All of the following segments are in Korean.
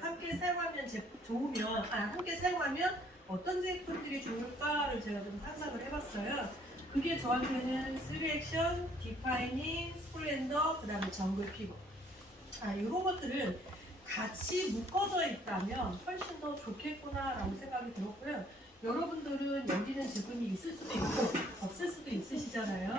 함께 사용하면 좋으면 함께 사용하면 어떤 제품들이 좋을까를 제가 좀 상상을 해봤어요. 그게 저한테는 3액션, 디파이닝, 스플렌더, 그 다음에 정글 피부 이런 것들은 같이 묶어져 있다면 훨씬 더 좋겠구나 라고 생각이 들었고요. 여러분들은 여기는 제품이 있을 수도 있고 없을 수도 있으시잖아요.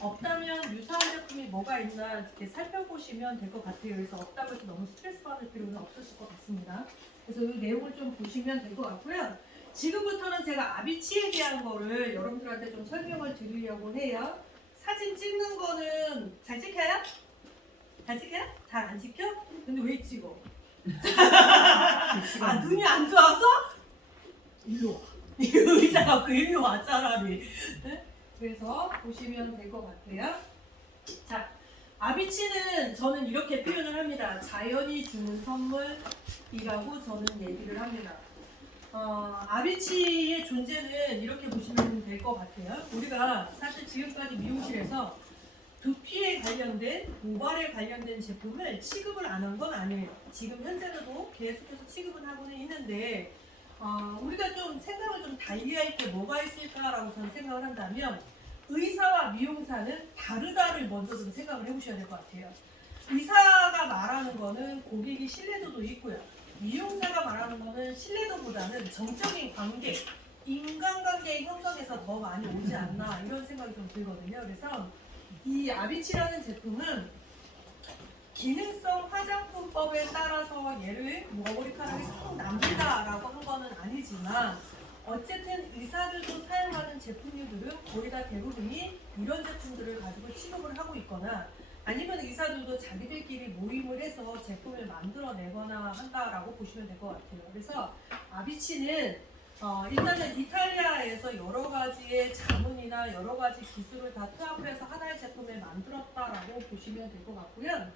없다면 유사한 제품이 뭐가 있나 이렇게 살펴보시면 될 것 같아요. 그래서 없다고 해서 너무 스트레스 받을 필요는 없으실 것 같습니다. 그래서 이 내용을 좀 보시면 될 것 같고요. 지금부터는 제가 아비치에 대한 거를 여러분들한테 좀 설명을 드리려고 해요. 사진 찍는 거는 잘 찍혀요? 잘 찍혀요? 잘 안 찍혀? 근데 왜 찍어? 눈이 안 좋아서? 일로 와. 의사가 그 일로 와 차라리. 네? 그래서 보시면 될 것 같아요. 자, 아비치는 저는 이렇게 표현을 합니다. 자연이 주는 선물이라고 저는 얘기를 합니다. 아비치의 존재는 이렇게 보시면 될 것 같아요. 우리가 사실 지금까지 미용실에서 두피에 관련된, 모발에 관련된 제품을 취급을 안 한 건 아니에요. 지금 현재도 계속해서 취급을 하고는 있는데 우리가 좀 생각을 좀 달리할 게 뭐가 있을까라고 저는 생각을 한다면 의사와 미용사는 다르다를 먼저 좀 생각을 해보셔야 될 것 같아요. 의사가 말하는 거는 고객이 신뢰도도 있고요. 미용사가 말하는 거는 신뢰도보다는 정적인 관계, 인간관계의 형성에서 더 많이 오지 않나 이런 생각이 좀 들거든요. 그래서 이 아비치라는 제품은 기능성 화장품법에 따라서 얘를 머리카락이 쏙 남긴다라고 한 거는 아니지만 어쨌든 의사들도 사용하는 제품들은 거의 다 대부분이 이런 제품들을 가지고 취급을 하고 있거나 아니면 의사들도 자기들끼리 모임을 해서 제품을 만들어내거나 한다라고 보시면 될 것 같아요. 그래서 아비치는 일단은 이탈리아에서 여러 가지의 자문이나 여러 가지 기술을 다 투합을 해서 하나의 제품을 만들었다라고 보시면 될 것 같고요.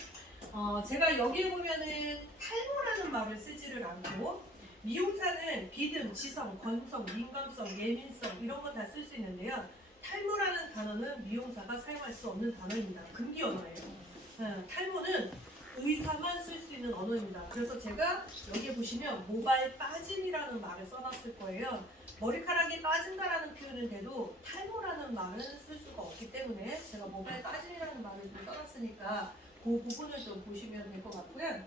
제가 여기에 보면은 탈모라는 말을 쓰지를 않고 미용사는 비듬, 지성, 건성, 민감성, 예민성 이런 거 다 쓸 수 있는데요. 탈모라는 단어는 미용사가 사용할 수 없는 단어입니다. 금기 언어예요. 탈모는 의사만 쓸 수 있는 언어입니다. 그래서 제가 여기에 보시면 모발 빠짐이라는 말을 써놨을 거예요. 머리카락이 빠진다라는 표현은 돼도 탈모라는 말은 쓸 수가 없기 때문에 제가 모발 빠짐이라는 말을 좀 써놨으니까 그 부분을 좀 보시면 될 것 같고요.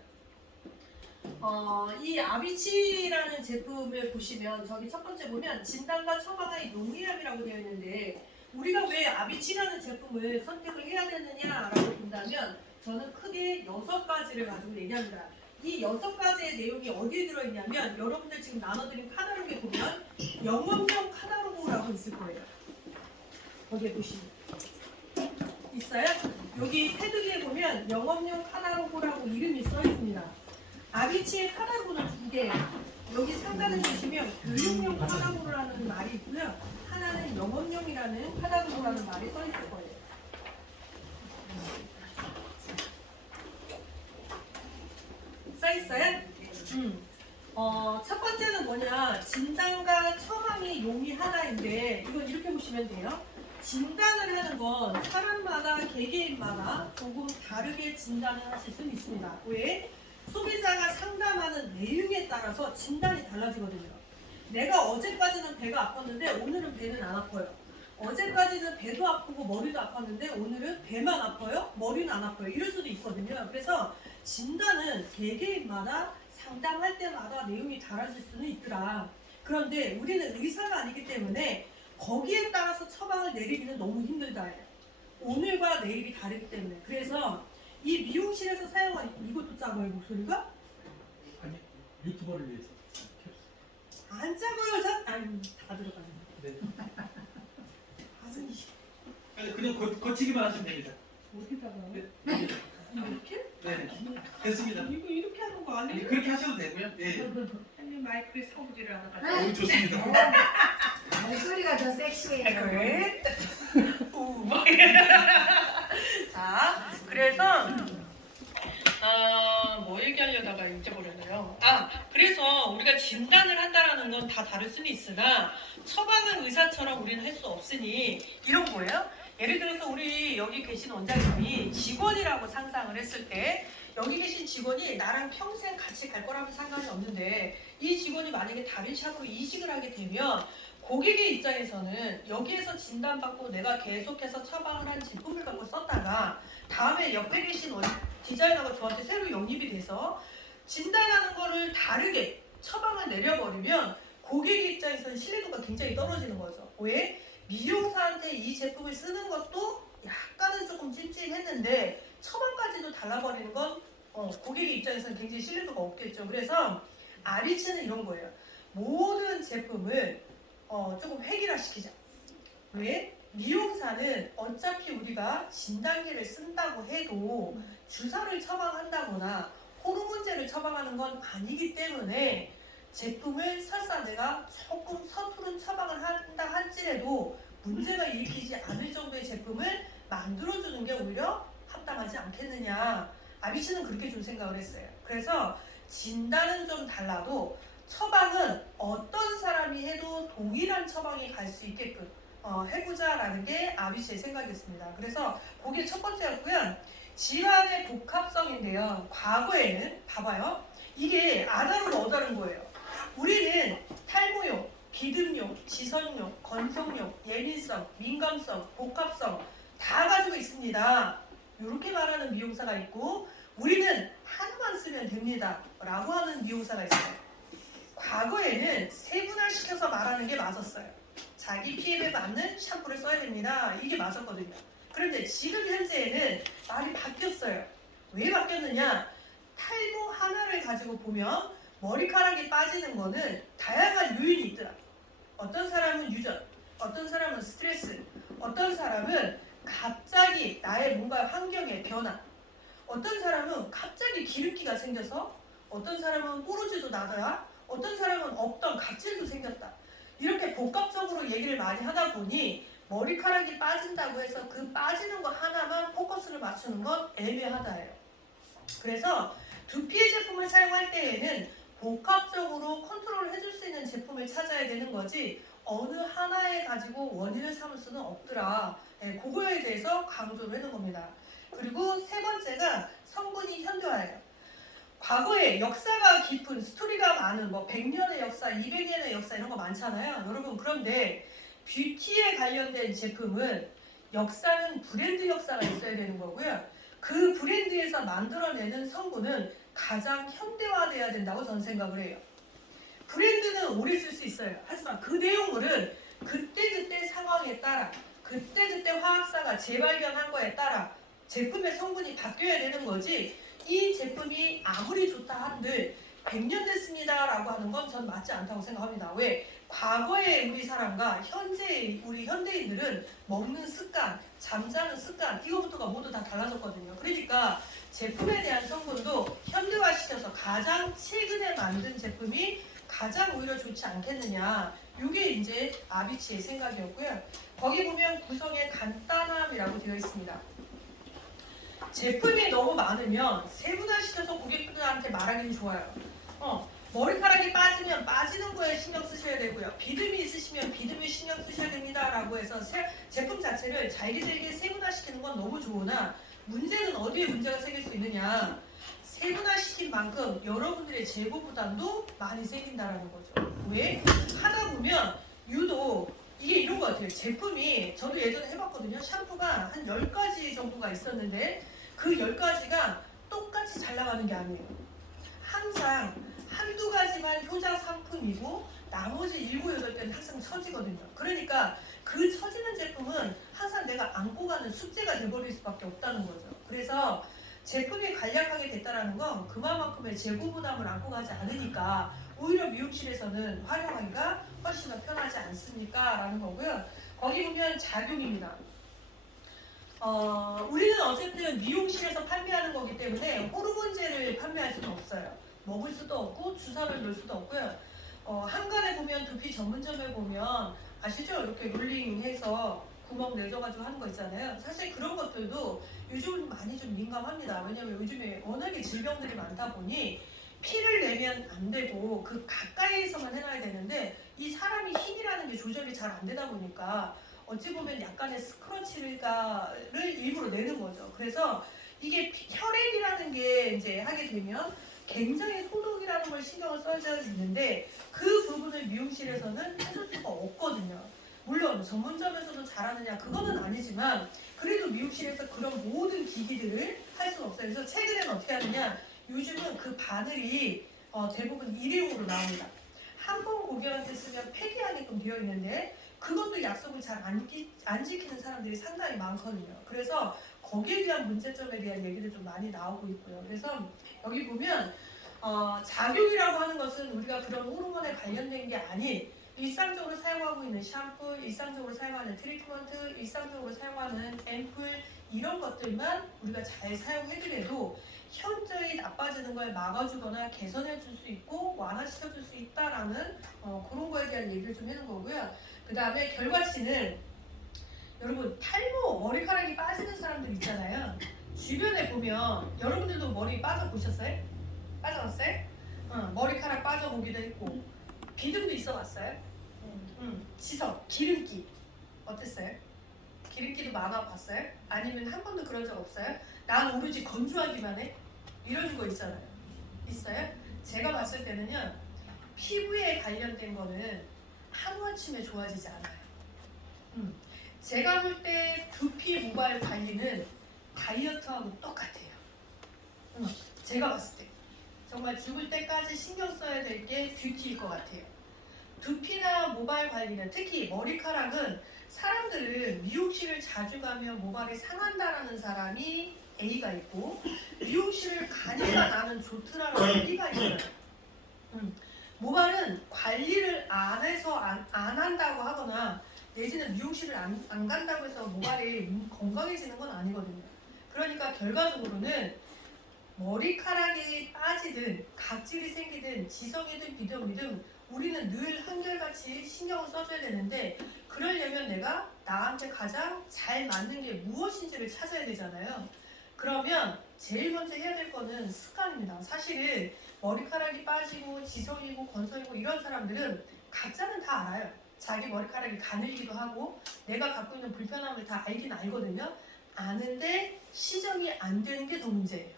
이 아비치라는 제품을 보시면 저기 첫 번째 보면 진단과 처방의 용이함이라고 되어 있는데 우리가 왜 아비치라는 제품을 선택을 해야 되느냐라고 본다면 저는 크게 6가지를 가지고 얘기합니다. 이 6가지의 내용이 어디에 들어있냐면 여러분들 지금 나눠드린 카탈로그에 보면 영업용 카탈로그라고 있을 거예요. 거기에 보시면 있어요? 여기 테두리에 보면 영업용 카탈로그라고 이름이 써 있습니다. 아비치의 카탈로그는 2개예요. 여기 상단을 보시면 교육용 카탈로그라는 말이 있고요. 하나는 영업용이라는 카탈로그라는 말이 써 있을 거예요. 써 있어요? 첫 번째는 뭐냐? 진단과 처방이 용이하다인데 이건 이렇게 보시면 돼요. 진단을 하는 건 사람마다 개개인마다 조금 다르게 진단을 하실 수는 있습니다. 왜? 소비자가 상담하는 내용에 따라서 진단이 달라지거든요. 내가 어제까지는 배가 아팠는데 오늘은 배는 안 아파요. 어제까지는 배도 아프고 머리도 아팠는데 오늘은 배만 아파요? 머리는 안 아파요. 이럴 수도 있거든요. 그래서 진단은 개개인마다 상담할 때마다 내용이 달라질 수는 있더라. 그런데 우리는 의사가 아니기 때문에 거기에 따라서 처방을 내리기는 너무 힘들다. 오늘과 내일이 다르기 때문에. 그래서 이 미용실에서 사용한 이것도 작아요 목소리가? 아니 유튜버를 위해서 안 작아요. 아니 다 들어가네. 네. 가슴이 아니 그냥 거치기만 하시면 됩니다. 어디다가? 네. 이렇게? 네. 됐습니다. 이거 이렇게 하는 거 아니 아니에요? 그렇게 하셔도 되고요. 네. 형님 마이크에 서부지를 하나 가져. 오, 좋습니다. 목소리가 더 섹시해요. 그래? 자, 그래서 뭐 얘기하려다가 잊어버렸나요? 그래서 우리가 진단을 한다라는 건 다 다를 수는 있으나 처방은 의사처럼 우리는 할 수 없으니 이런 거예요. 예를 들어서 우리 여기 계신 원장님이 직원이라고 상상을 했을 때 여기 계신 직원이 나랑 평생 같이 갈 거라면 상관이 없는데 이 직원이 만약에 다른 샵으로 이직을 하게 되면 고객의 입장에서는 여기에서 진단받고 내가 계속해서 처방을 한 제품을 갖고 썼다가 다음에 옆에 계신 디자이너가 저한테 새로 영입이 돼서 진단하는 거를 다르게 처방을 내려버리면 고객의 입장에서는 신뢰도가 굉장히 떨어지는 거죠. 왜? 미용사한테 이 제품을 쓰는 것도 약간은 조금 찜찜했는데 처방까지도 달라버리는 건 고객의 입장에서는 굉장히 신뢰도가 없겠죠. 그래서 아비치는 이런 거예요. 모든 제품을 조금 획일화시키자. 왜? 미용사는 어차피 우리가 진단기를 쓴다고 해도 주사를 처방한다거나 호르몬제를 처방하는 건 아니기 때문에 제품을 설사 내가 조금 서투른 처방을 한다 할지라도 문제가 일으키지 않을 정도의 제품을 만들어주는 게 오히려 합당하지 않겠느냐. 아비치는 그렇게 좀 생각을 했어요. 그래서 진단은 좀 달라도 처방은 어떤 사람이 해도 동일한 처방이 갈 수 있게끔 해보자라는 게 아비치의 생각이었습니다. 그래서 그게 첫 번째였고요. 질환의 복합성인데요. 과거에는 봐봐요. 이게 아다르고 어다른 거예요. 우리는 탈모용, 비듬용, 지선용, 건성용, 예민성, 민감성, 복합성 다 가지고 있습니다. 이렇게 말하는 미용사가 있고 우리는 하나만 쓰면 됩니다 라고 하는 미용사가 있어요. 과거에는 세분화시켜서 말하는 게 맞았어요. 자기 피부에 맞는 샴푸를 써야 됩니다. 이게 맞았거든요. 그런데 지금 현재에는 말이 바뀌었어요. 왜 바뀌었느냐? 탈모 하나를 가지고 보면 머리카락이 빠지는 거는 다양한 요인이 있더라. 어떤 사람은 유전, 어떤 사람은 스트레스, 어떤 사람은 갑자기 나의 뭔가 환경의 변화, 어떤 사람은 갑자기 기름기가 생겨서, 어떤 사람은 뽀로지도 나더라, 어떤 사람은 없던 각질도 생겼다. 이렇게 복합적으로 얘기를 많이 하다 보니 머리카락이 빠진다고 해서 그 빠지는 거 하나만 포커스를 맞추는 건 애매하다예요. 그래서 두피의 제품을 사용할 때에는 복합적으로 컨트롤을 해줄 수 있는 제품을 찾아야 되는 거지 어느 하나에 가지고 원인을 삼을 수는 없더라. 그거에 대해서 강조를 해놓은 겁니다. 그리고 세 번째가 성분이 현대화예요. 과거에 역사가 깊은 스토리가 많은 100년의 역사, 200년의 역사 이런 거 많잖아요. 여러분 그런데 뷰티에 관련된 제품은 역사는 브랜드 역사가 있어야 되는 거고요. 그 브랜드에서 만들어내는 성분은 가장 현대화돼야 된다고 저는 생각을 해요. 브랜드는 오래 쓸 수 있어요. 하지만 그 내용물은 그때그때 상황에 따라 그때그때 화학사가 재발견한 거에 따라 제품의 성분이 바뀌어야 되는 거지 이 제품이 아무리 좋다 한들 100년 됐습니다 라고 하는 건 전 맞지 않다고 생각합니다. 왜? 과거의 우리 사람과 현재의 우리 현대인들은 먹는 습관, 잠자는 습관 이거부터가 모두 다 달라졌거든요. 그러니까 제품에 대한 성분도 현대화시켜서 가장 최근에 만든 제품이 가장 오히려 좋지 않겠느냐. 이게 이제 아비치의 생각이었고요. 거기 보면 구성의 간단함이라고 되어 있습니다. 제품이 너무 많으면 세분화시켜서 고객들한테 말하기는 좋아요. 머리카락이 빠지면 빠지는 거에 신경 쓰셔야 되고요. 비듬이 있으시면 비듬에 신경 쓰셔야 됩니다 라고 해서 제품 자체를 잘게 세분화시키는 건 너무 좋으나 문제는 어디에 문제가 생길 수 있느냐. 세분화시킨 만큼 여러분들의 재고 부담도 많이 생긴다라는 거죠. 왜? 하다 보면 유독 이게 이런 것 같아요. 제품이 저도 예전에 해봤거든요. 샴푸가 한 10가지 정도가 있었는데 그 10가지가 똑같이 잘 나가는 게 아니에요. 항상 한두 가지만 효자 상품이고 나머지 7, 8개는 항상 처지거든요. 그러니까 그 처지는 제품은 항상 내가 안고 가는 숙제가 돼버릴 수밖에 없다는 거죠. 그래서 제품이 간략하게 됐다는 건 그만큼의 재고 부담을 안고 가지 않으니까 오히려 미용실에서는 활용하기가 훨씬 더 편하지 않습니까? 라는 거고요. 거기 보면 작용입니다. 우리는 어쨌든 미용실에서 판매하는 거기 때문에 호르몬제를 판매할 수는 없어요. 먹을 수도 없고 주사를 넣을 수도 없고요. 한간에 보면 두피 전문점에 보면 아시죠? 이렇게 롤링해서 구멍 내줘가지고 하는 거 있잖아요. 사실 그런 것들도 요즘 많이 좀 민감합니다. 왜냐면 요즘에 워낙에 질병들이 많다 보니 피를 내면 안 되고 그 가까이에서만 해놔야 되는데 이 사람이 힘이라는 게 조절이 잘 안 되다 보니까 어찌 보면 약간의 스크러치를 일부러 내는 거죠. 그래서 이게 혈액이라는 게 이제 하게 되면 굉장히 소독이라는 걸 신경을 써야 되는데 그 부분을 미용실에서는 해줄 수가 없거든요. 물론 전문점에서도 잘하느냐 그거는 아니지만 그래도 미용실에서 그런 모든 기기들을 할 수는 없어요. 그래서 최근에는 어떻게 하느냐, 요즘은 그 바늘이 대부분 일회용으로 나옵니다. 한 번 고객한테 쓰면 폐기하게끔 되어 있는데 그것도 약속을 잘 안 지키는 사람들이 상당히 많거든요. 그래서 거기에 대한 문제점에 대한 얘기도 좀 많이 나오고 있고요. 그래서 여기 보면 작용이라고 하는 것은 우리가 그런 호르몬에 관련된 게 아닌 일상적으로 사용하고 있는 샴푸, 일상적으로 사용하는 트리트먼트, 일상적으로 사용하는 앰플 이런 것들만 우리가 잘 사용해드려도 현저히 나빠지는 걸 막아주거나 개선해 줄 수 있고 완화시켜 줄 수 있다라는 그런 거에 대한 얘기를 좀 해놓은 거고요. 그 다음에 결과치는 여러분 탈모, 머리카락이 빠지는 사람들 있잖아요. 주변에 보면 여러분들도 머리 빠져보셨어요? 빠져봤어요? 머리카락 빠져보기도 했고 비듬도 있어봤어요? 지석, 기름기 어땠어요? 기름기도 많아봤어요? 아니면 한 번도 그런 적 없어요? 난 오로지 건조하기만 해? 이런 거 있잖아요. 있어요? 제가 봤을 때는요, 피부에 관련된 거는 하루아침에 좋아지지 않아요. 제가 볼 때 두피 모발 관리는 다이어트하고 똑같아요. 제가 봤을 때 정말 죽을 때까지 신경 써야 될 게 뷰티일 것 같아요. 두피나 모발 관리는, 특히 머리카락은 사람들은 미용실을 자주 가면 모발이 상한다라는 사람이 A가 있고 미용실을 가니까 나는 좋더라는 B가 있어요. 모발은 관리를 안 해서 안 한다고 하거나 내지는 미용실을 안 간다고 해서 모발이 건강해지는 건 아니거든요. 그러니까 결과적으로는 머리카락이 빠지든 각질이 생기든 지성이든 비듬이든 우리는 늘 한결같이 신경을 써줘야 되는데 그러려면 내가 나한테 가장 잘 맞는 게 무엇인지를 찾아야 되잖아요. 그러면 제일 먼저 해야 될 거는 습관입니다. 사실은 머리카락이 빠지고 지성이고 건성이고 이런 사람들은 각자는 다 알아요. 자기 머리카락이 가늘기도 하고 내가 갖고 있는 불편함을 다 알긴 알거든요. 아는데 시정이 안 되는 게 더 문제예요.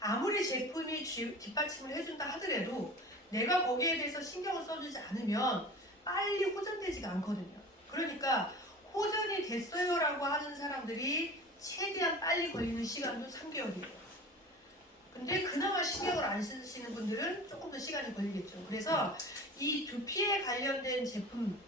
아무리 제품이 뒷받침을 해준다 하더라도 내가 거기에 대해서 신경을 써주지 않으면 빨리 호전되지가 않거든요. 그러니까 호전이 됐어요라고 하는 사람들이 최대한 빨리 걸리는 시간도 3개월이에요. 근데 그나마 신경을 안 쓰시는 분들은 조금 더 시간이 걸리겠죠. 그래서 이 두피에 관련된 제품,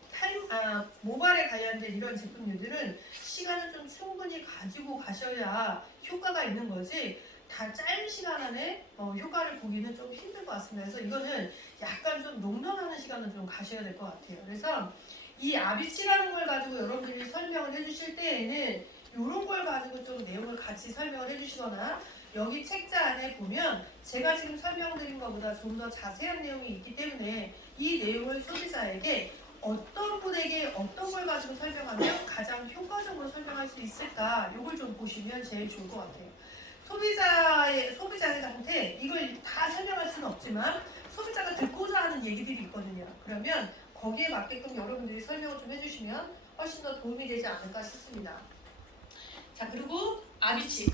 모발에 관련된 이런 제품들은 시간을 좀 충분히 가지고 가셔야 효과가 있는 거지 다 짧은 시간 안에 효과를 보기는 좀 힘들 것 같습니다. 그래서 이거는 약간 좀 농면하는 시간을 좀 가셔야 될 것 같아요. 그래서 이 아비치라는 걸 가지고 여러분들이 설명을 해주실 때에는 이런 걸 가지고 좀 내용을 같이 설명을 해주시거나 여기 책자 안에 보면 제가 지금 설명드린 것보다 좀 더 자세한 내용이 있기 때문에 이 내용을 소비자에게 어떤 분에게 어떤 걸 가지고 설명하면 가장 효과적으로 설명할 수 있을까 이걸 좀 보시면 제일 좋을 것 같아요. 소비자한테 이걸 다 설명할 수는 없지만 소비자가 듣고자 하는 얘기들이 있거든요. 그러면 거기에 맞게끔 여러분들이 설명을 좀 해주시면 훨씬 더 도움이 되지 않을까 싶습니다. 자, 그리고 아비치.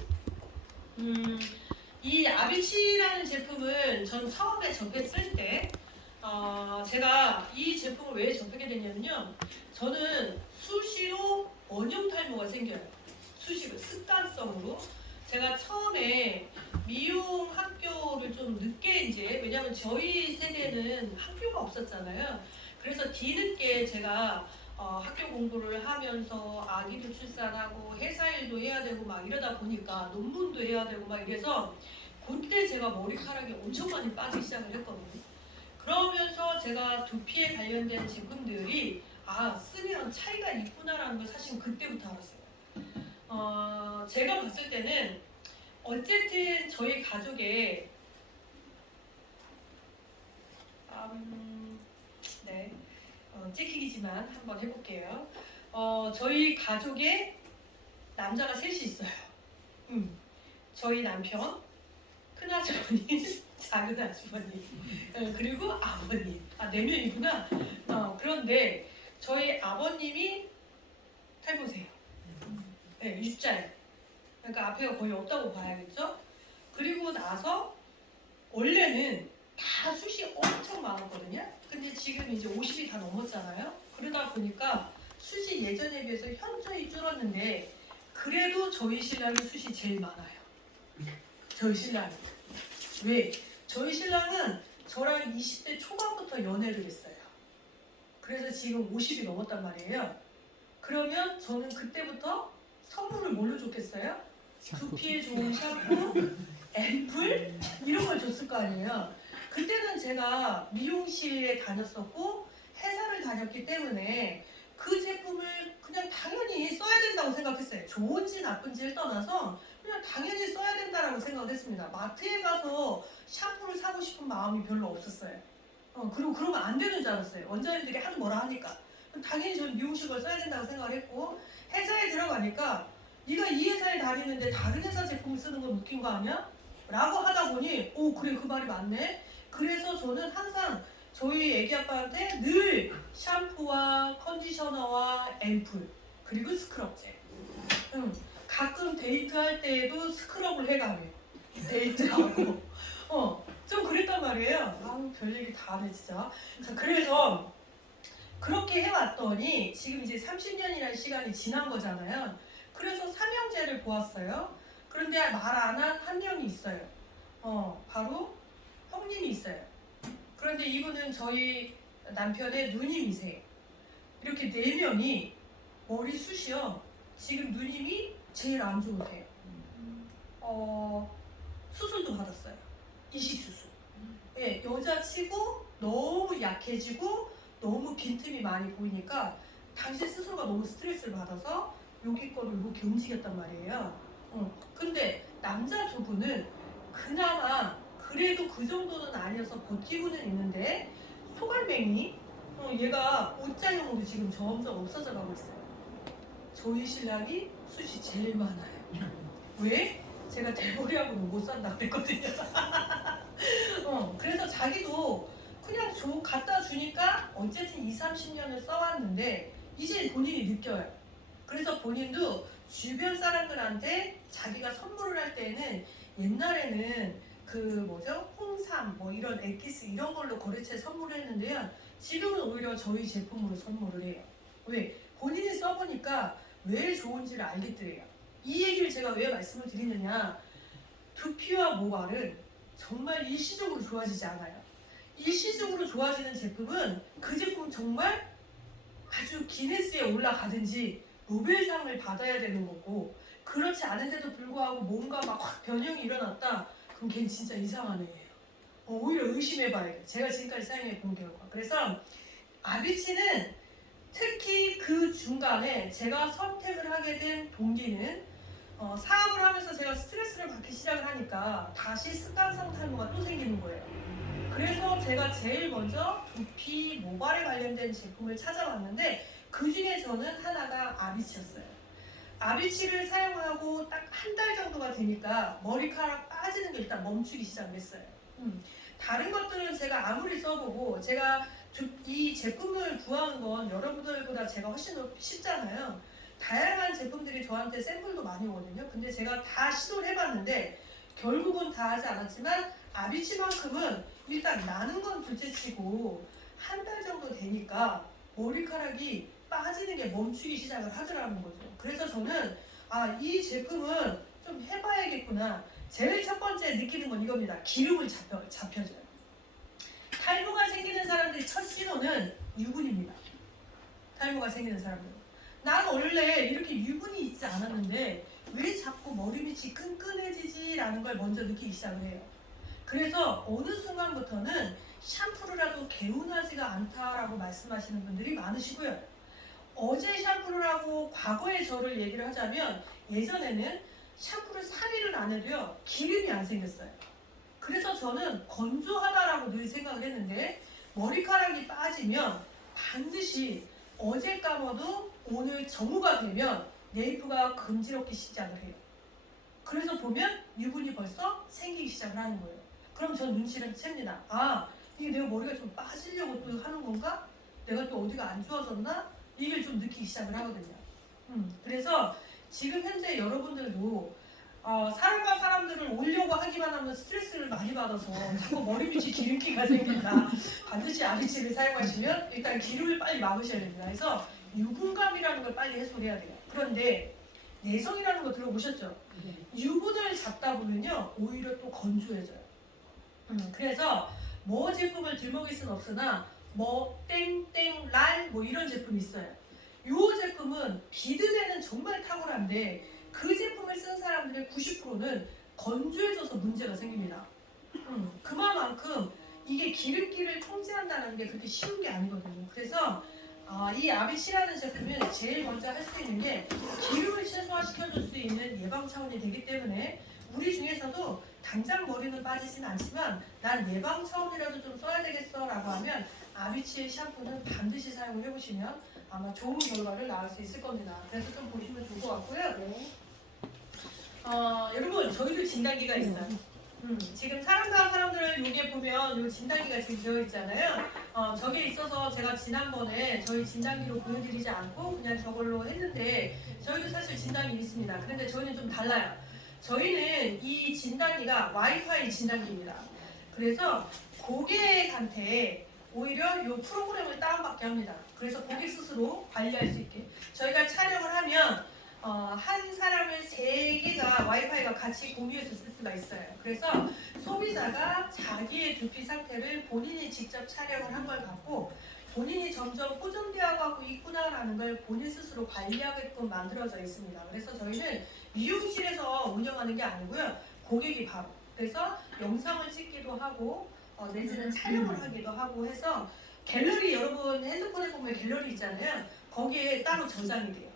이 아비치라는 제품은 전 처음에 접했을 때 제가 이 제품을 왜 접하게 됐냐면요. 저는 수시로 원형 탈모가 생겨요. 수시로 습관성으로. 제가 처음에 미용 학교를 좀 늦게 이제, 왜냐면 저희 세대는 학교가 없었잖아요. 그래서 뒤늦게 제가 학교 공부를 하면서 아기도 출산하고 회사 일도 해야 되고 막 이러다 보니까 논문도 해야 되고 막 이래서 그때 제가 머리카락이 엄청 많이 빠지기 시작을 했거든요. 그러면서 제가 두피에 관련된 제품들이 쓰면 차이가 있구나라는 걸 사실 그때부터 알았어요. 제가 봤을 때는 어쨌든 저희 가족에 찍히기지만 한번 해볼게요. 저희 가족에 남자가 셋이 있어요. 저희 남편, 큰아주머니, 작은아주머니, 그리고 아버님. 4명이구나. 그런데 저희 아버님이 탈모세요. 네, U자예요. 그러니까 앞에가 거의 없다고 봐야겠죠. 그리고 나서 원래는 다 숱이 엄청 많았거든요. 근데 지금 이제 50이 다 넘었잖아요. 그러다 보니까 숱이 예전에 비해서 현저히 줄었는데 그래도 저희 신랑이 숱이 제일 많아요. 저희 신랑이. 왜? 저희 신랑은 저랑 20대 초반부터 연애를 했어요. 그래서 지금 50이 넘었단 말이에요. 그러면 저는 그때부터 선물을 뭘로 줬겠어요? 두피에 좋은 샴푸, 앰플 이런 걸 줬을 거 아니에요. 그때는 제가 미용실에 다녔었고 회사를 다녔기 때문에 그 제품을 그냥 당연히 써야 된다고 생각했어요. 좋은지 나쁜지를 떠나서 그냥 당연히 써야 된다라고 생각을 했습니다. 마트에 가서 샴푸를 사고 싶은 마음이 별로 없었어요. 그리고 그러면 안 되는 줄 알았어요. 원장님들이 하도 뭐라 하니까. 당연히 저는 미용실 걸 써야 된다고 생각을 했고 회사에 들어가니까 네가 이 회사에 다니는데 다른 회사 제품을 쓰는 건 웃긴 거 아니야? 라고 하다 보니 오 그래 그 말이 맞네. 그래서 저는 항상 저희 애기 아빠한테 늘 샴푸와 컨디셔너와 앰플 그리고 스크럽제. 가끔 데이트할 때에도 스크럽을 해가며 데이트하고 좀 그랬단 말이에요. 아우 별 얘기 다 하네 진짜. 그래서 그렇게 해왔더니 지금 이제 30년이라는 시간이 지난 거잖아요. 그래서 삼형제를 보았어요. 그런데 말 안 한 한 명이 있어요. 바로 형님이 있어요. 그런데 이분은 저희 남편의 누님이세요. 이렇게 네 명이 머리숱이요. 지금 누님이 제일 안 좋으세요. 수술도 받았어요. 이식 수술. 예, 여자치고 너무 약해지고 너무 빈틈이 많이 보이니까 당신 스스로가 너무 스트레스를 받아서 여기 거를 이렇게 움직였단 말이에요. 근데 남자 두 분은 그나마 그래도 그 정도는 아니어서 버티고는 있는데 소갈맹이 얘가 옷자형으로 지금 점점 없어져 가고 있어요. 저희 신랑이 숱이 제일 많아요. 왜? 제가 대머리하고는 못 산다 그랬거든요. 그래서 자기도 그냥 갖다 주니까 어쨌든 20, 30년을 써왔는데 이제 본인이 느껴요. 그래서 본인도 주변 사람들한테 자기가 선물을 할 때는 옛날에는 홍삼 뭐 이런 엑기스 이런 걸로 거래처에 선물을 했는데요. 지금은 오히려 저희 제품으로 선물을 해요. 왜? 본인이 써보니까 왜 좋은지를 알겠더래요. 이 얘기를 제가 왜 말씀을 드리느냐. 두피와 모발은 정말 일시적으로 좋아지지 않아요. 일시적으로 좋아지는 제품은 그 제품 정말 아주 기네스에 올라가든지 노벨상을 받아야 되는 거고 그렇지 않은데도 불구하고 뭔가 막 확 변형이 일어났다. 그럼 걔는 진짜 이상한 애예요. 오히려 의심해봐야 돼요. 제가 지금까지 사용해 본 결과. 그래서 아비치는 특히 그 중간에 제가 선택을 하게 된 동기는 사업을 하면서 제가 스트레스를 받기 시작을 하니까 다시 습관성 탈모가 또 생기는 거예요. 그래서 제가 제일 먼저 두피, 모발에 관련된 제품을 찾아왔는데 그 중에 저는 하나가 아비치였어요. 아비치를 사용하고 딱 한 달 정도가 되니까 머리카락 빠지는 게 일단 멈추기 시작했어요. 다른 것들은 제가 아무리 써보고 제가 이 제품을 구하는 건 여러분들보다 제가 훨씬 더 쉽잖아요. 다양한 제품들이 저한테 샘플도 많이 오거든요. 근데 제가 다 시도를 해봤는데 결국은 다 하지 않았지만 아비치만큼은 일단 나는 건 둘째치고 한 달 정도 되니까 머리카락이 빠지는 게 멈추기 시작을 하더라는 거죠. 그래서 저는 이 제품은 좀 해봐야겠구나. 제일 첫 번째 느끼는 건 이겁니다. 기름을 잡혀줘요. 탈모가 생기는 사람들의 첫 신호는 유분입니다. 탈모가 생기는 사람들. 난 원래 이렇게 유분이 있지 않았는데 왜 자꾸 머리 밑이 끈끈해지지라는 걸 먼저 느끼기 시작을 해요. 그래서 어느 순간부터는 샴푸를 해도 개운하지가 않다라고 말씀하시는 분들이 많으시고요. 어제 샴푸를 하고 과거의 저를 얘기를 하자면 예전에는 샴푸를 3일을 안 해도요 기름이 안 생겼어요. 그래서 저는 건조하다라고 늘 생각을 했는데 머리카락이 빠지면 반드시 어제 감아도 오늘 정오가 되면 네이프가 금지럽기 시작을 해요. 그래서 보면 유분이 벌써 생기기 시작을 하는 거예요. 그럼 전 눈치를 챕니다. 이게 내가 머리가 좀 빠지려고 또 하는 건가? 내가 또 어디가 안 좋아졌나? 이걸 좀 느끼기 시작을 하거든요. 그래서 지금 현재 여러분들도 사람과 사람들을 오려고 하기만 하면 스트레스를 많이 받아서 자꾸 머리 밑이 기름기가 생긴다. 반드시 아비치를 사용하시면 일단 기름을 빨리 막으셔야 됩니다. 그래서 유분감이라는 걸 빨리 해소해야 돼요. 그런데 내성이라는 거 들어보셨죠? 유분을 잡다 보면요 오히려 또 건조해져요. 그래서 뭐 제품을 들먹일 수는 없으나 뭐 땡땡랄 뭐 이런 제품이 있어요. 이 제품은 비드에는 정말 탁월한데 그 제품을 쓴 사람들의 90%는 건조해져서 문제가 생깁니다. 그만큼 이게 기름기를 통제한다는 게 그렇게 쉬운 게 아니거든요. 그래서 이 아비치라는 제품은 제일 먼저 할 수 있는 게 기름을 최소화시켜줄 수 있는 예방 차원이 되기 때문에 우리 중에서도 당장 머리는 빠지진 않지만 난 예방 차원이라도 좀 써야 되겠어 라고 하면 아비치의 샴푸는 반드시 사용을 해보시면 아마 좋은 결과를 낳을 수 있을 겁니다. 그래서 좀 보시면 좋을 것 같고요. 여러분 저희도 진단기가 있어요. 지금 사람과 사람들을 여기에 보면 이 진단기가 지금 되어 있잖아요. 저기에 있어서 제가 지난번에 저희 진단기로 보여드리지 않고 그냥 저걸로 했는데 저희도 사실 진단기 있습니다. 그런데 저희는 좀 달라요. 저희는 이 진단기가 와이파이 진단기입니다. 그래서 고객한테 오히려 이 프로그램을 다운받게 합니다. 그래서 고객 스스로 관리할 수 있게 저희가 촬영을 하면 한 사람을 3개가 와이파이가 같이 공유해서 쓸 수가 있어요. 그래서 소비자가 자기의 두피 상태를 본인이 직접 촬영을 한 걸 갖고 본인이 점점 호전되어 가고 있구나라는 걸 본인 스스로 관리하게끔 만들어져 있습니다. 그래서 저희는 미용실에서 운영하는 게 아니고요. 고객이 바로 그래서 영상을 찍기도 하고 내지는 촬영을 하기도 하고 해서 갤러리 여러분 핸드폰에 보면 갤러리 있잖아요. 거기에 따로 저장이 돼요.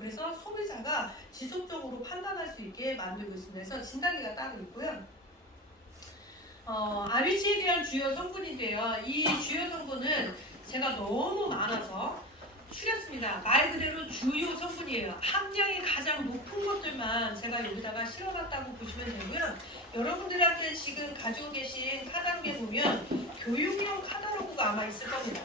그래서 소비자가 지속적으로 판단할 수 있게 만들고 있습니다. 그래서 진단기가 따로 있고요. 아비치에 대한 주요 성분인데요. 이 주요 성분은 제가 너무 많아서 추렸습니다. 말 그대로 주요 성분이에요. 함량이 가장 높은 것들만 제가 여기다가 실어봤다고 보시면 되고요. 여러분들한테 지금 가지고 계신 카달로그에 보면 교육용 카달로그가 아마 있을 겁니다.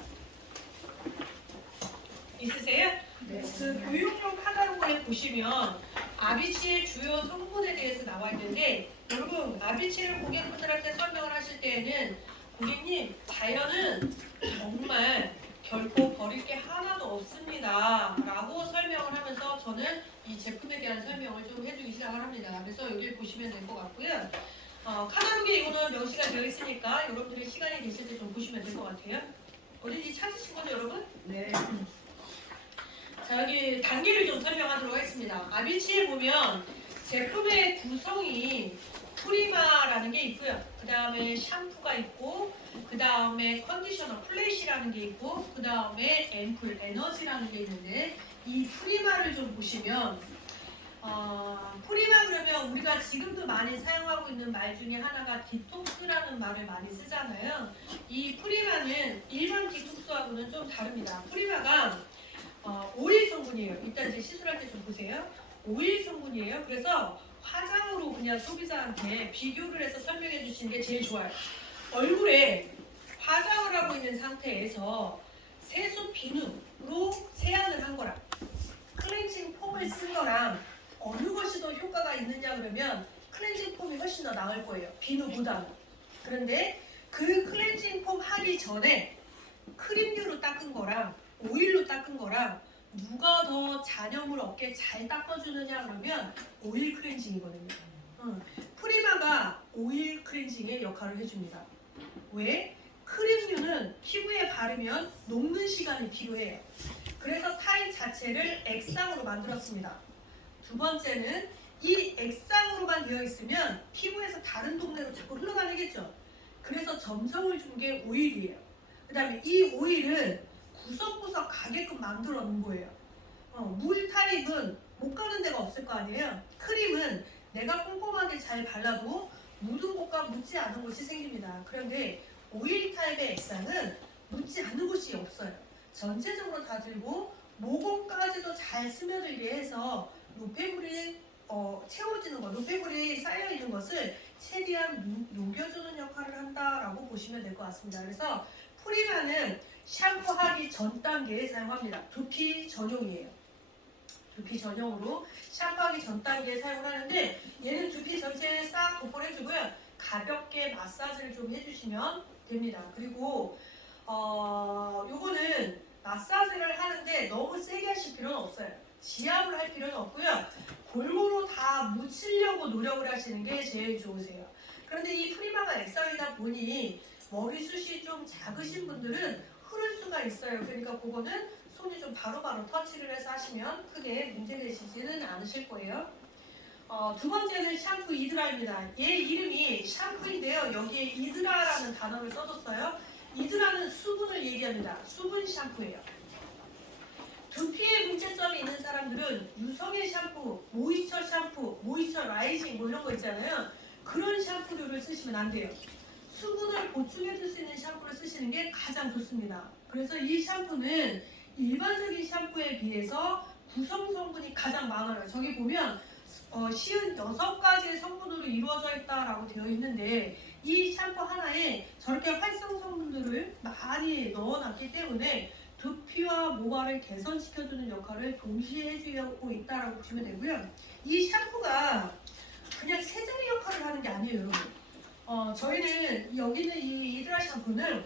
있으세요? 네. 그 교육용 카달로그에 보시면 아비치의 주요 성분에 대해서 나와 있는데 여러분 아비치를 고객분들한테 설명을 하실 때에는 고객님 자연은 정말 결코 버릴 게 하나도 없습니다 라고 설명을 하면서 저는 이 제품에 대한 설명을 좀 해주기 시작을 합니다. 그래서 여기 보시면 될 것 같고요. 카달로그에 이거는 명시가 되어 있으니까 여러분들이 시간이 되실 때 좀 보시면 될 것 같아요. 어딘지 찾으신 거죠 여러분? 네. 자, 여기 단계를 좀 설명하도록 하겠습니다. 아비치에 보면 제품의 구성이 프리마라는 게 있고요. 그 다음에 샴푸가 있고 그 다음에 컨디셔너 플래시라는 게 있고 그 다음에 앰플 에너지라는 게 있는데 이 프리마를 좀 보시면 프리마 그러면 우리가 지금도 많이 사용하고 있는 말 중에 하나가 디톡스라는 말을 많이 쓰잖아요. 이 프리마는 일반 디톡스하고는 좀 다릅니다. 프리마가 오일 성분이에요. 일단 이제 시술할 때 좀 보세요. 오일 성분이에요. 그래서 화장으로 그냥 소비자한테 비교를 해서 설명해 주시는 게 제일 좋아요. 얼굴에 화장을 하고 있는 상태에서 세수 비누로 세안을 한 거랑 클렌징 폼을 쓴 거랑 어느 것이 더 효과가 있느냐 그러면 클렌징 폼이 훨씬 더 나을 거예요. 비누보다는. 그런데 그 클렌징 폼 하기 전에 크림류로 닦은 거랑 오일로 닦은 거랑 누가 더 잔여물 없게 잘 닦아주느냐 그러면 오일 클렌징이거든요. 프리마가 오일 클렌징의 역할을 해줍니다. 왜? 크림류는 피부에 바르면 녹는 시간이 필요해요. 그래서 타입 자체를 액상으로 만들었습니다. 두 번째는 이 액상으로만 되어 있으면 피부에서 다른 동네로 자꾸 흘러다니겠죠. 그래서 점성을 준 게 오일이에요. 그 다음에 이 오일은 구석구석 가게끔 만들어 놓은 거예요. 물 타입은 못 가는 데가 없을 거 아니에요. 크림은 내가 꼼꼼하게 잘 발라도 묻은 곳과 묻지 않은 곳이 생깁니다. 그런데 오일 타입의 액상은 묻지 않은 곳이 없어요. 전체적으로 다 들고 모공까지도 잘 스며들게 해서 노폐물이 채워지는 것, 노폐물이 쌓여있는 것을 최대한 녹여주는 역할을 한다라고 보시면 될 것 같습니다. 그래서 프리마는 샴푸하기 전 단계에 사용합니다. 두피 전용이에요. 두피 전용으로 샴푸하기 전 단계에 사용을 하는데 얘는 두피 전체에 싹 도포해주고요. 가볍게 마사지를 좀 해주시면 됩니다. 그리고 요거는 마사지를 하는데 너무 세게 하실 필요는 없어요. 지압을 할 필요는 없고요. 골고루 다 묻히려고 노력을 하시는 게 제일 좋으세요. 그런데 이 프리마가 액상이다 보니 머리숱이 좀 작으신 분들은 흐를 수가 있어요. 그러니까 그거는 손이 좀 바로바로 터치를 해서 하시면 크게 문제되시지는 않으실 거예요. 두 번째는 샴푸 이드라입니다. 얘 이름이 샴푸인데요. 여기에 이드라라는 단어를 써줬어요. 이드라는 수분을 얘기합니다. 수분 샴푸예요. 두피에 문제점이 있는 사람들은 유성의 샴푸, 모이스처 샴푸, 모이스처 라이징 뭐 이런 거 있잖아요. 그런 샴푸류를 쓰시면 안 돼요. 수분을 보충해 줄 수 있는 샴푸를 쓰시는 게 가장 좋습니다. 그래서 이 샴푸는 일반적인 샴푸에 비해서 구성 성분이 가장 많아요. 저기 보면 56가지의 성분으로 이루어져 있다라고 되어 있는데 이 샴푸 하나에 저렇게 활성 성분들을 많이 넣어놨기 때문에 두피와 모발을 개선시켜주는 역할을 동시에 해주고 있다라고 보시면 되고요. 이 샴푸가 그냥 세정의 역할을 하는 게 아니에요, 여러분. 저희는 여기는 이 이드라 샴푸는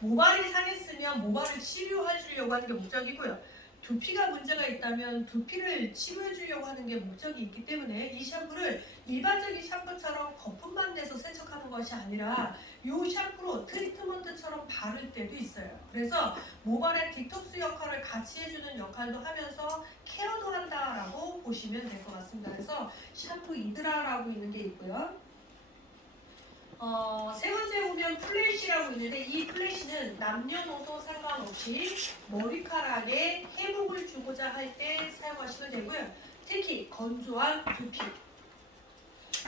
모발이 상했으면 모발을 치료해 주려고 하는 게 목적이고요. 두피가 문제가 있다면 두피를 치료해 주려고 하는 게 목적이 있기 때문에 이 샴푸를 일반적인 샴푸처럼 거품만 내서 세척하는 것이 아니라 이 샴푸로 트리트먼트처럼 바를 때도 있어요. 그래서 모발의 디톡스 역할을 같이 해주는 역할도 하면서 케어도 한다라고 보시면 될 것 같습니다. 그래서 샴푸 이드라라고 있는 게 있고요. 세 번째 보면 플래시라고 있는데 이 플래시는 남녀노소 상관없이 머리카락에 회복을 주고자 할 때 사용하시면 되고요. 특히 건조한 두피,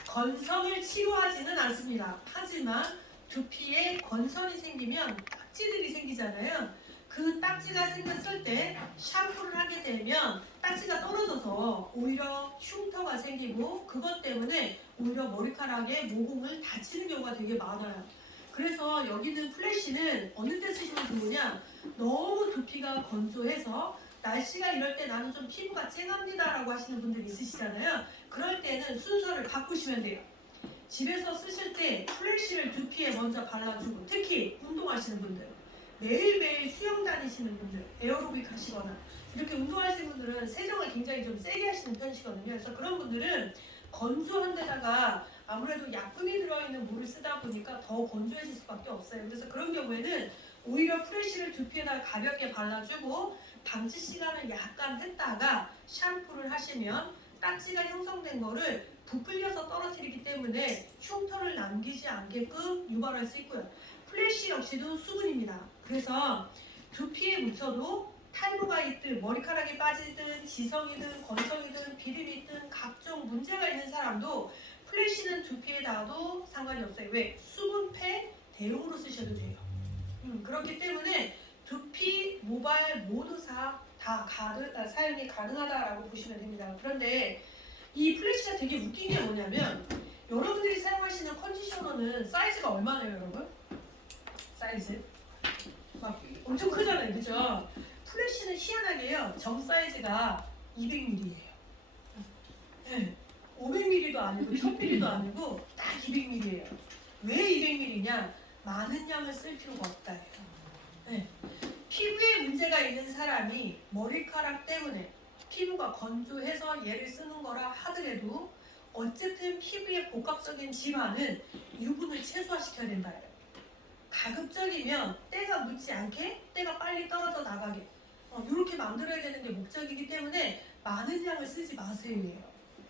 건성을 치료하지는 않습니다. 하지만 두피에 건선이 생기면 딱지들이 생기잖아요. 그 딱지가 생겼을 때 샴푸를 하게 되면 딱지가 떨어져서 오히려 흉터가 생기고 그것 때문에 오히려 머리카락에 모공을 다치는 경우가 되게 많아요. 그래서 여기 있는 플래시는 어느 때 쓰시면 좋으냐, 너무 두피가 건조해서 날씨가 이럴 때 나는 좀 피부가 쨍합니다 라고 하시는 분들 있으시잖아요. 그럴 때는 순서를 바꾸시면 돼요. 집에서 쓰실 때 플래시를 두피에 먼저 발라주고, 특히 운동하시는 분들, 매일매일 수영 다니시는 분들, 에어로빅 하시거나 이렇게 운동하시는 분들은 세정을 굉장히 좀 세게 하시는 편이시거든요. 그래서 그런 분들은 건조한 데다가 아무래도 약품이 들어있는 물을 쓰다 보니까 더 건조해질 수밖에 없어요. 그래서 그런 경우에는 오히려 프레쉬를 두피에다가 가볍게 발라주고 방치 시간을 약간 했다가 샴푸를 하시면 딱지가 형성된 거를 부풀려서 떨어뜨리기 때문에 흉터를 남기지 않게끔 유발할 수 있고요. 플래시 역시도 수분입니다. 그래서 두피에 묻혀도 탈모가 있든 머리카락이 빠지든 지성이든 건성이든 비림이 있든 각종 문제가 있는 사람도 플래시는 두피에 닿아도 상관이 없어요. 왜? 수분패 대용으로 쓰셔도 돼요. 그렇기 때문에 두피, 모발 모두 다 사용이 가능하다라고 보시면 됩니다. 그런데 이 플래시가 되게 웃긴 게 뭐냐면 여러분들이 사용하시는 컨디셔너는 사이즈가 얼마나요, 여러분? 사이즈? 막 엄청 크잖아요, 그죠? 플래시는 희한하게요, 정 사이즈가 200ml예요. 네, 500ml도 아니고 1000ml도 아니고 딱 200ml예요. 왜 200ml냐? 많은 양을 쓸 필요가 없다 해요. 네. 피부에 문제가 있는 사람이 머리카락 때문에 피부가 건조해서 얘를 쓰는 거라 하더라도 어쨌든 피부의 복합적인 질환은 유분을 최소화시켜야 된다 해요. 가급적이면 때가 묻지 않게, 때가 빨리 떨어져 나가게 이렇게 만들어야 되는 게 목적이기 때문에 많은 양을 쓰지 마세요.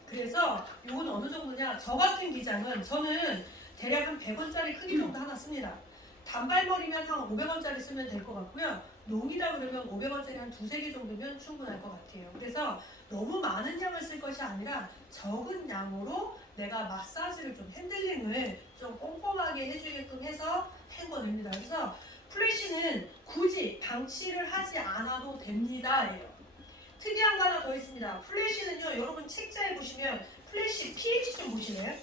그래서 이건 어느 정도냐, 저 같은 기장은 저는 대략 한 100원짜리 크기 정도 하나 씁니다. 단발머리면 한 500원짜리 쓰면 될 것 같고요. 농이다 그러면 500원짜리 한 두세 개 정도면 충분할 것 같아요. 그래서 너무 많은 양을 쓸 것이 아니라 적은 양으로 내가 마사지를 좀 핸들링을 좀 꼼꼼하게 해주게끔 해서 헹궈냅니다. 그래서 플래시는 굳이 방치를 하지 않아도 됩니다. 특이한 거 하나 더 있습니다. 플래시는요, 여러분 책자에 보시면 플래시 pH 좀 보시나요?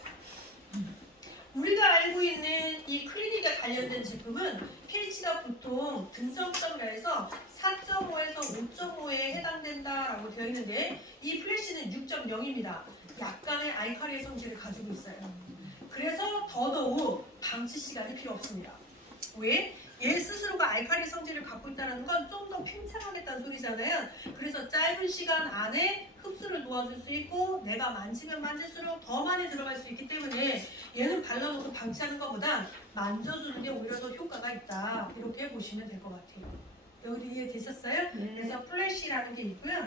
우리가 알고 있는 이 클리닉에 관련된 제품은 pH가 보통 등점점에서 4.5에서 5.5에 해당된다라고 되어 있는데 이 플래시는 6.0입니다. 약간의 알칼리 성질을 가지고 있어요. 그래서 더더욱 방치 시간이 필요 없습니다. 왜? 얘 스스로가 알칼리 성질을 갖고 있다는 건 좀 더 팽창하겠다는 소리잖아요. 그래서 짧은 시간 안에 흡수를 도와줄 수 있고 내가 만지면 만질수록 더 많이 들어갈 수 있기 때문에 얘는 발라놓고 방치하는 것보다 만져주는 게 오히려 더 효과가 있다. 이렇게 보시면 될 것 같아요. 여기 이해되셨어요? 그래서 플래시라는 게 있고요.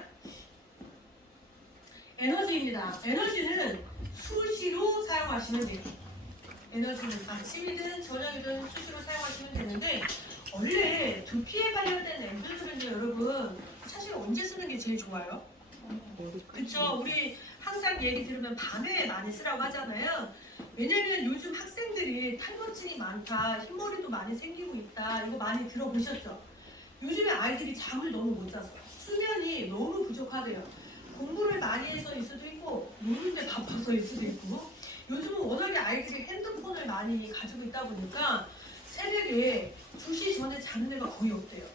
에너지입니다. 에너지는 수시로 사용하시면 돼요. 에너지는 아침이든 저녁이든 수시로 사용하시면 되는데 원래 두피에 관련된 앰플들은요 여러분 사실 언제 쓰는 게 제일 좋아요? 그쵸? 우리 항상 얘기 들으면 밤에 많이 쓰라고 하잖아요. 왜냐면 요즘 학생들이 탈모증이 많다, 흰머리도 많이 생기고 있다 이거 많이 들어보셨죠? 요즘에 아이들이 잠을 너무 못 자서 수면이 너무 부족하대요. 공부를 많이 해서일 수도 있고 노는데 바빠서일 수도 있고 요즘은 워낙에 아이들이 핸드폰을 많이 가지고 있다 보니까 새벽에 2시 전에 자는 애가 거의 없대요.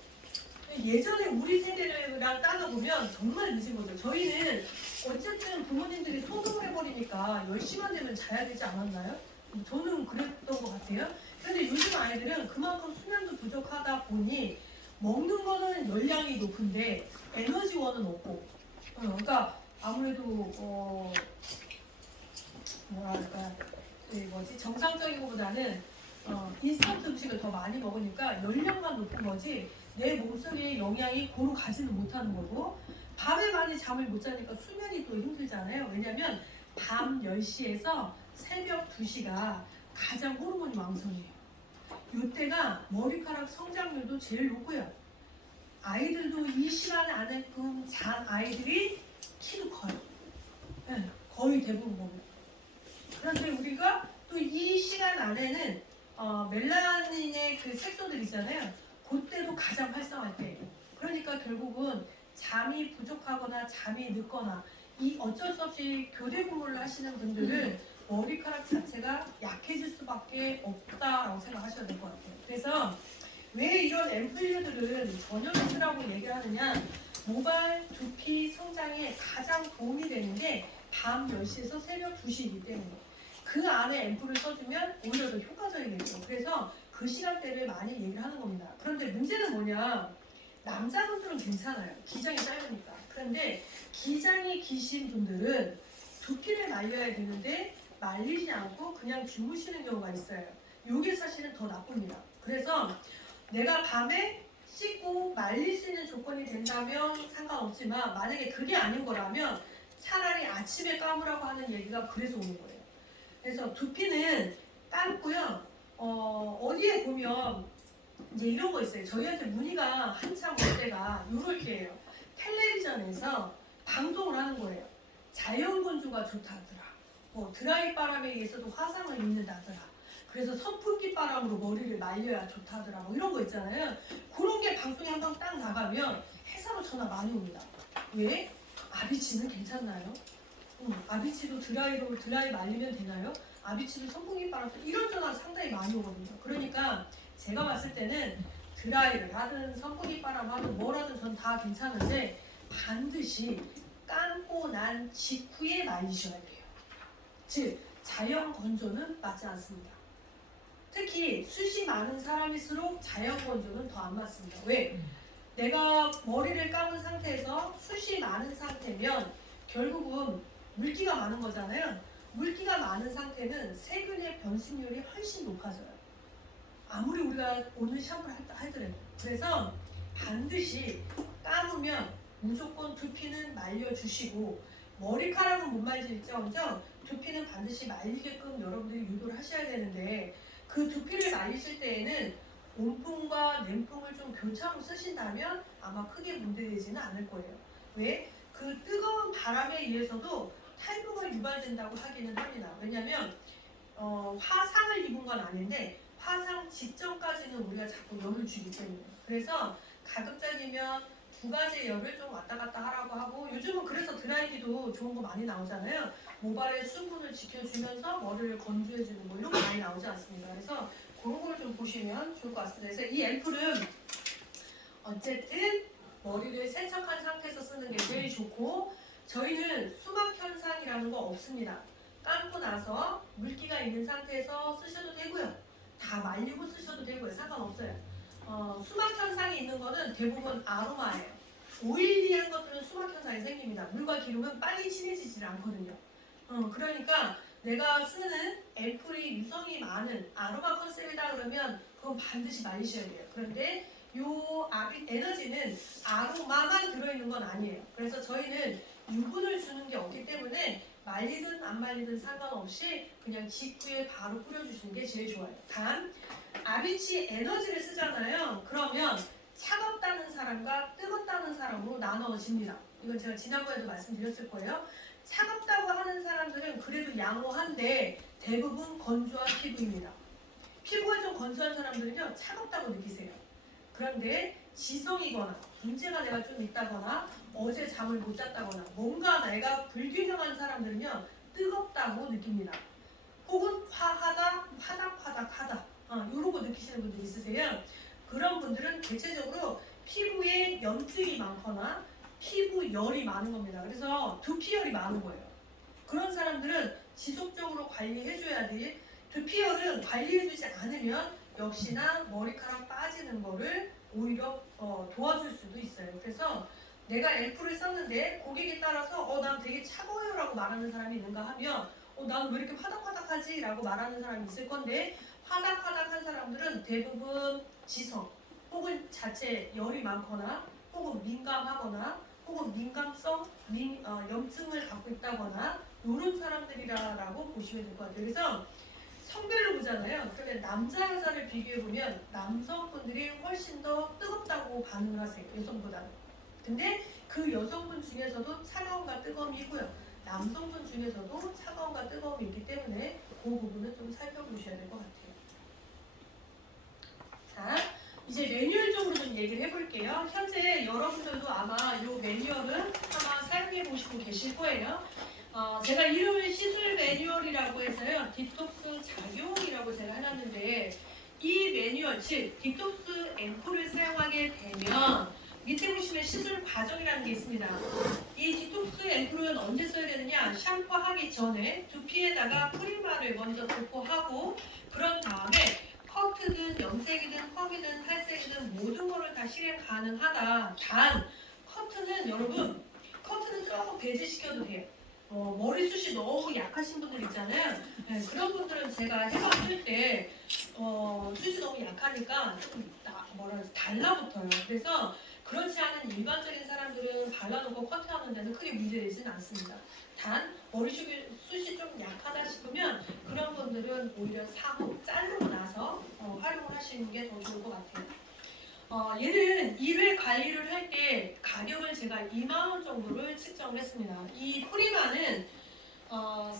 예전에 우리 세대랑 따져보면 정말 늦은 거죠. 저희는 어쨌든 부모님들이 소등을 해버리니까 10시만 되면 자야 되지 않았나요? 저는 그랬던 것 같아요. 그런데 요즘 아이들은 그만큼 수면도 부족하다 보니 먹는 거는 열량이 높은데 에너지원은 없고 그러니까 아무래도 뭐랄까 정상적인 것보다는 인스턴트 음식을 더 많이 먹으니까 열량만 높은 거지 내 몸속에 영양이 고루 가지는 못하는 거고 밤에 많이 잠을 못 자니까 수면이 또 힘들잖아요. 왜냐면 밤 10시에서 새벽 2시가 가장 호르몬이 왕성해요. 이때가 머리카락 성장률도 제일 높고요. 아이들도 이 시간 안에 잔 아이들이 키도 커요. 네, 거의 대부분 보면. 그런데 우리가 또 이 시간 안에는 멜라닌의 그 색소들 있잖아요. 그때도 가장 활성할 때예요. 그러니까 결국은 잠이 부족하거나 잠이 늦거나 이 어쩔 수 없이 교대 근무를 하시는 분들은 머리카락 자체가 약해질 수밖에 없다라고 생각하셔야 될 것 같아요. 그래서 왜 이런 앰플류들은 저녁에 쓰라고 얘기를 하느냐, 모발, 두피 성장에 가장 도움이 되는 게 밤 10시에서 새벽 2시이기 때문에 그 안에 앰플을 써주면 오히려 더 효과적이겠죠. 그래서 그 시간대를 많이 얘기를 하는 겁니다. 그런데 문제는 뭐냐, 남자분들은 괜찮아요. 기장이 짧으니까. 그런데 기장이 기신 분들은 두피를 말려야 되는데 말리지 않고 그냥 주무시는 경우가 있어요. 이게 사실은 더 나쁩니다. 그래서 내가 밤에 씻고 말릴 수 있는 조건이 된다면 상관없지만 만약에 그게 아닌 거라면 차라리 아침에 감으라고 하는 얘기가 그래서 오는 거예요. 그래서 두피는 감고요. 어디에 보면 이제 이런 거 있어요. 저희한테 문의가 한참 올 때가 이럴 때예요. 텔레비전에서 방송을 하는 거예요. 자연 건조가 좋다더라. 드라이 바람에 의해서도 화상을 입는다더라. 그래서 선풍기 바람으로 머리를 말려야 좋다더라. 뭐 이런 거 있잖아요. 그런 게 방송에 한 번 딱 나가면 회사로 전화 많이 옵니다. 왜? 아비치는 괜찮나요? 아비치도 드라이 말리면 되나요? 아비치도 선풍기 바람 이런 전화 상당히 많이 오거든요. 그러니까 제가 봤을 때는 드라이를 하든 선풍기 바람 하든 뭘 하든 전 다 괜찮은데 반드시 감고 난 직후에 말리셔야 돼요. 즉 자연 건조는 맞지 않습니다. 특히 숱이 많은 사람일수록 자연 건조는 더 안 맞습니다. 왜? 내가 머리를 감은 상태에서 숱이 많은 상태면 결국은 물기가 많은 거잖아요. 물기가 많은 상태는 세균의 변신율이 훨씬 높아져요. 아무리 우리가 오늘 샴푸를 하더라도. 그래서 반드시 감으면 무조건 두피는 말려주시고 머리카락은 못 말릴지언정 두피는 반드시 말리게끔 여러분들이 유도를 하셔야 되는데 그 두피를 말리실 때에는 온풍과 냉풍을 좀 교차로 쓰신다면 아마 크게 문제되지는 않을 거예요. 왜? 그 뜨거운 바람에 의해서도 탈모가 유발된다고 하기는 합니다. 왜냐하면 화상을 입은 건 아닌데 화상 직전까지는 우리가 자꾸 열을 주기 때문에. 그래서 가급적이면 두 가지 열을 좀 왔다 갔다 하라고 하고 요즘은 그래서 드라이기도 좋은 거 많이 나오잖아요. 모발의 수분을 지켜주면서 머리를 건조해주는 뭐 이런 거 많이 나오지 않습니까? 그래서 그런 걸 좀 보시면 좋을 것 같습니다. 그래서 이 앰플은 어쨌든 머리를 세척한 상태에서 쓰는 게 제일 좋고 저희는 수막 현상이라는 거 없습니다. 감고 나서 물기가 있는 상태에서 쓰셔도 되고요. 다 말리고 쓰셔도 되고요. 상관없어요. 수막 현상이 있는 거는 대부분 아로마예요. 오일리한 것들은 수막 현상이 생깁니다. 물과 기름은 빨리 친해지질 않거든요. 그러니까 내가 쓰는 앰플이 유성이 많은 아로마 컨셉이다 그러면 그건 반드시 말리셔야 돼요. 그런데 요 아빗 에너지는 아로마만 들어있는 건 아니에요. 그래서 저희는 유분을 주는 게 없기 때문에 말리든 안 말리든 상관없이 그냥 직후에 바로 뿌려주시는 게 제일 좋아요. 단 아비치 에너지를 쓰잖아요. 그러면 차갑다는 사람과 뜨겁다는 사람으로 나눠집니다. 이건 제가 지난번에도 말씀드렸을 거예요. 차갑다고 하는 사람들은 그래도 양호한데 대부분 건조한 피부입니다. 피부가 좀 건조한 사람들은요 차갑다고 느끼세요. 그런데 지성이거나 문제가 내가 좀 있다거나 어제 잠을 못 잤다거나 뭔가 내가 불균형한 사람들은요 뜨겁다고 느낍니다. 혹은 화하다, 화닥화닥하다 이런 거 느끼시는 분들 있으세요. 그런 분들은 대체적으로 피부에 염증이 많거나 피부열이 많은 겁니다. 그래서 두피열이 많은 거예요. 그런 사람들은 지속적으로 관리해줘야 돼. 두피열은 관리해주지 않으면 역시나 머리카락 빠지는 거를 오히려 도와줄 수도 있어요. 그래서 내가 앰플을 썼는데 고객에 따라서 난 되게 차가워요 라고 말하는 사람이 있는가 하면 난 왜 이렇게 화닥화닥하지? 라고 말하는 사람이 있을 건데 화닥화닥한 사람들은 대부분 지성 혹은 자체 열이 많거나 혹은 민감하거나 혹은 민감성, 염증을 갖고 있다거나 이런 사람들이라고 보시면 될 것 같아요. 그래서 성별로 보잖아요. 그러면 남자 여자를 비교해 보면 남성분들이 훨씬 더 뜨겁다고 반응을 하세요. 여성보다는. 근데 그 여성분 중에서도 차가움과 뜨거움이 있고요. 남성분 중에서도 차가움과 뜨거움이 있기 때문에 그 부분은 좀 살펴보셔야 될 것 같아요. 자, 이제 매뉴얼적으로 좀 얘기를 해볼게요. 현재 여러분들도 아마 이 매뉴얼은 아마 사용해 보시고 계실 거예요. 제가 이름을 시술 매뉴얼이라고 해서요. 디톡스 작용이라고 제가 해놨는데 이 매뉴얼, 즉 디톡스 앰플을 사용하게 되면 밑에 보시면 시술 과정이라는 게 있습니다. 이 디톡스 앰플은 언제 써야 되느냐? 샴푸하기 전에 두피에다가 프리마를 먼저 도포하고 그런 다음에 커트든 염색이든 펌이든 탈색이든 모든 거를 다 실행 가능하다. 단 커트는 여러분 커트는 조금 배제시켜도 돼요. 머리숱이 너무 약하신 분들 있잖아요. 네, 그런 분들은 제가 해봤을 때 숱이 너무 약하니까 조금 달라붙어요. 그래서 그렇지 않은 일반적인 사람들은 발라놓고 커트하는 데는 크게 문제되지는 않습니다. 단 머리숱이 좀 약하다 싶으면 그런 분들은 오히려 사후 자르고 나서 활용을 하시는 게 더 좋을 것 같아요. 얘는 1회 관리를 할 때 가격을 제가 2만원 정도를 측정을 했습니다. 이 프리마는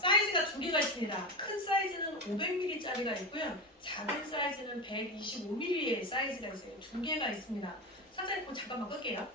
사이즈가 두 개가 있습니다. 큰 사이즈는 500ml짜리가 있고요. 작은 사이즈는 125ml의 사이즈가 있어요. 두 개가 있습니다. 사장님 잠깐만 끌게요.